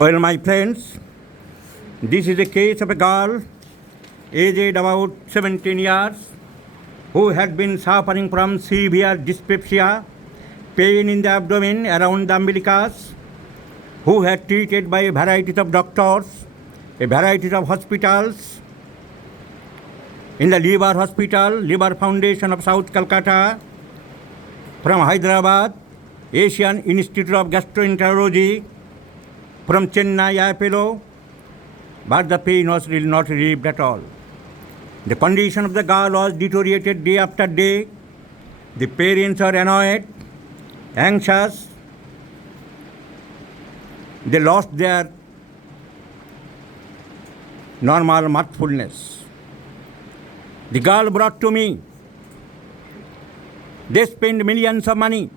Well, my friends, this is a case of a girl aged about 17 years who had been suffering from severe dyspepsia, pain in the abdomen around the umbilicus, who had treated by a variety of doctors, a variety of hospitals, in the Liver Hospital, Liver Foundation of South Calcutta, from Hyderabad, Asian Institute of Gastroenterology, from Chennai Apollo, but the pain was really not relieved at all. The condition of the girl was deteriorated day after day. The parents are annoyed, anxious. They lost their normal mirthfulness. The girl brought to me. They spend millions of money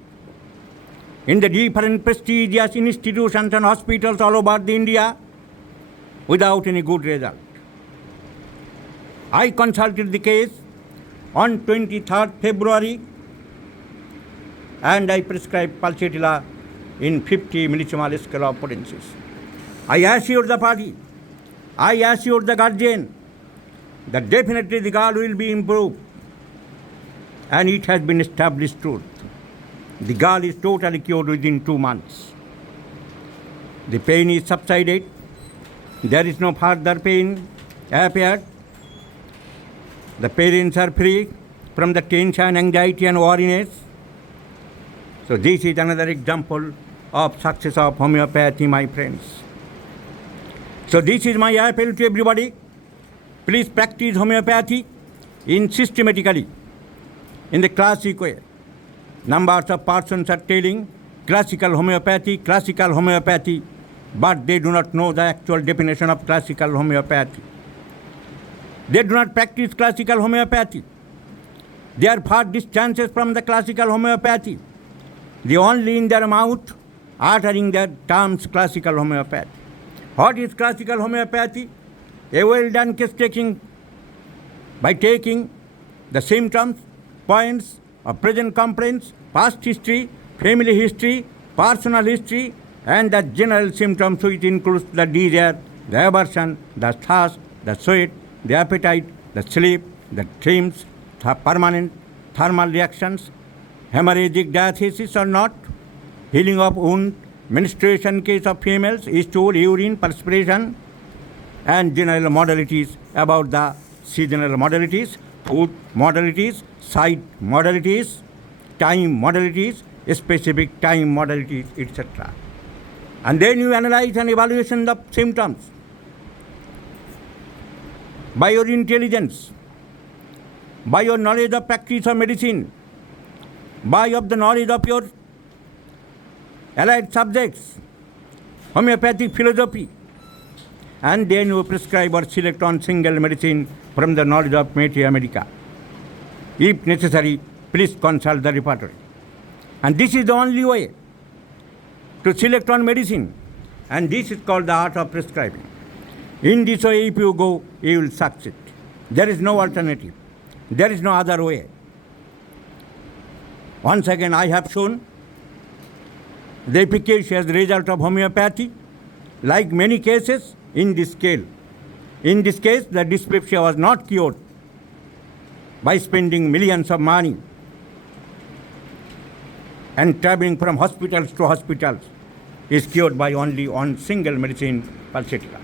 in the different prestigious institutions and hospitals all over the India without any good result. I consulted the case on 23rd February and I prescribed pulsatilla in 50 millisimal scale of potencies. I assured the party, I assured the guardian that definitely the girl will be improved, and it has been established truth. The girl is totally cured within 2 months. The pain is subsided. There is no further pain appeared. The parents are free from the tension, anxiety and worriness. So this is another example of success of homeopathy, my friends. So this is my appeal to everybody. Please practice homeopathy systematically in the classic way. Numbers of persons are telling classical homeopathy, but they do not know the actual definition of classical homeopathy. They do not practice classical homeopathy. They are far distances from the classical homeopathy. They only in their mouth uttering their terms classical homeopathy. What is classical homeopathy? A well-done case taking by taking the symptoms, points of present complaints, past history, family history, personal history, and the general symptoms which includes the desire, the aversion, the thirst, the sweat, the appetite, the sleep, the dreams, the permanent thermal reactions, hemorrhagic diathesis or not, healing of wound, menstruation case of females, stool, urine, perspiration, and general modalities about the seasonal modalities, food modalities, site modalities, time modalities, specific time modalities, etc. And then you analyze and evaluation the symptoms by your intelligence, by your knowledge of practice of medicine, by of the knowledge of your allied subjects, homeopathic philosophy, and then you prescribe or select on single medicine from the knowledge of Materia Medica. If necessary, please consult the repertory. And this is the only way to select on medicine, and this is called the art of prescribing. In this way, if you go, you will succeed. There is no alternative. There is no other way. Once again, I have shown the efficacious result of homeopathy, like many cases in this scale. In this case, the dyspepsia was not cured by spending millions of money and traveling from hospitals to hospitals. Is cured by only on single medicine, pulsatilla.